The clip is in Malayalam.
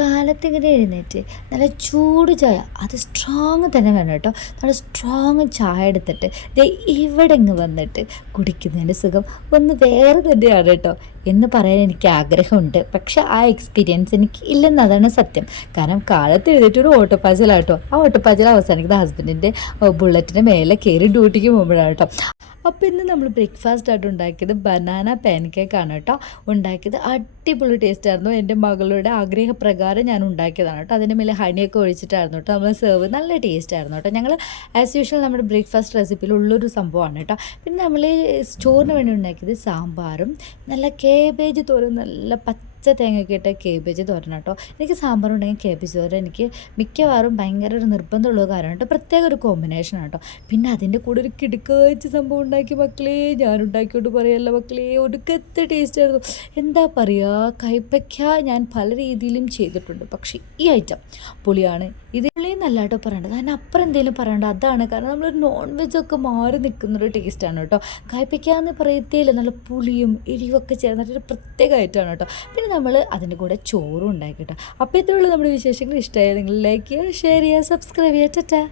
കാലത്ത് ഇങ്ങനെ എഴുന്നേറ്റ് നല്ല ചൂട് ചായ, അത് സ്ട്രോങ് തന്നെ വേണം കേട്ടോ. നല്ല സ്ട്രോങ് ചായ എടുത്തിട്ട് ദേ ഇവിടെ ഇങ്ങ് വന്നിട്ട് കുടിക്കുന്നതിൻ്റെ സുഖം ഒന്ന് വേറെ തന്നെയാണ് കേട്ടോ എന്ന് പറയാൻ എനിക്ക് ആഗ്രഹമുണ്ട്. പക്ഷെ ആ എക്സ്പീരിയൻസ് എനിക്ക് ഇല്ലെന്നതാണ് സത്യം. കാരണം കാലത്ത് എഴുന്നേറ്റ് ഒരു ഓട്ടപ്പാച്ചിലാട്ടോ. ആ ഓട്ടപ്പാച്ചിൽ അവസാനിക്കുന്ന ഹസ്ബൻഡിൻ്റെ ബുള്ളറ്റിൻ്റെ മേലെ കയറി ഡ്യൂട്ടിക്ക് പോകുമ്പോഴാണ് കേട്ടോ. അപ്പോൾ ഇന്ന് നമ്മൾ ബ്രേക്ക്ഫാസ്റ്റ് ആയിട്ട് ഉണ്ടാക്കിയത് ബനാന പാൻ കേക്കാണ് കേട്ടോ. ഉണ്ടാക്കിയത് അടിപൊളി ടേസ്റ്റായിരുന്നു. എൻ്റെ മകളുടെ ആഗ്രഹപ്രകാരം ഞാൻ ഉണ്ടാക്കിയതാണ് കേട്ടോ. അതിൻ്റെ മേലെ ഹണിയൊക്കെ ഒഴിച്ചിട്ടായിരുന്നു കേട്ടോ നമ്മൾ സെർവ്. നല്ല ടേസ്റ്റ് ആയിരുന്നു കേട്ടോ. ഞങ്ങൾ ആസ് യൂഷ്വൽ നമ്മുടെ ബ്രേക്ക്ഫാസ്റ്റ് റെസിപ്പിയിൽ ഉള്ളൊരു സംഭവമാണ് കേട്ടോ. പിന്നെ നമ്മൾ ചോറിന് വേണ്ടി ഉണ്ടാക്കിയത് സാമ്പാറും നല്ല കേബേജ് തോരൻ, നല്ല പച്ച തേങ്ങയൊക്കെ ഇട്ട കേബേജ് തോരൻ കേട്ടോ. എനിക്ക് സാമ്പാറുണ്ടെങ്കിൽ കേബേജ് തോരൻ എനിക്ക് മിക്കവാറും ഭയങ്കര ഒരു നിർബന്ധമുള്ള കാരണം കേട്ടോ. പ്രത്യേക ഒരു കോമ്പിനേഷനാണ് കേട്ടോ. പിന്നെ അതിൻ്റെ കൂടെ ഒരു കിടുക്കാഴ്ച സംഭവം ഉണ്ടാക്കി മക്കളെ, ഞാൻ ഉണ്ടാക്കിയോട്ട് പറയല്ല മക്കളെ, ഒടുക്കത്തെ ടേസ്റ്റായിരുന്നു. എന്താ പറയുക, കൈപ്പയ്ക്ക ഞാൻ പല രീതിയിലും ചെയ്തിട്ടുണ്ട്, പക്ഷേ ഈ ഐറ്റം പൊളിയാണ്. ഇത് പൊളിയെന്നല്ല കേട്ടോ പറയേണ്ടത്, അതിനപ്പുറം എന്തെങ്കിലും പറയേണ്ടത് അതാണ്. കാരണം നമ്മളൊരു നോൺ വെജൊക്കെ മാറി നിൽക്കുന്നൊരു ടേസ്റ്റാണ് കേട്ടോ. കൈപ്പയ്ക്ക എന്ന് പറയത്തേയില്ല, നല്ല പുളിയും എരിവൊക്കെ ചേർന്നിട്ടൊരു പ്രത്യേക ഐറ്റമാണ് കേട്ടോ. പിന്നെ നമ്മൾ അതിൻ്റെ കൂടെ ചോറും ഉണ്ടാക്കി കേട്ടോ. അപ്പോൾ ഇത്രയുള്ള നമ്മുടെ വിശേഷങ്ങൾ ഇഷ്ടമായത് നിങ്ങൾ ലൈക്ക് ചെയ്യുക, ഷെയർ ചെയ്യുക, സബ്സ്ക്രൈബ് ചെയ്യുക. ടാറ്റാ.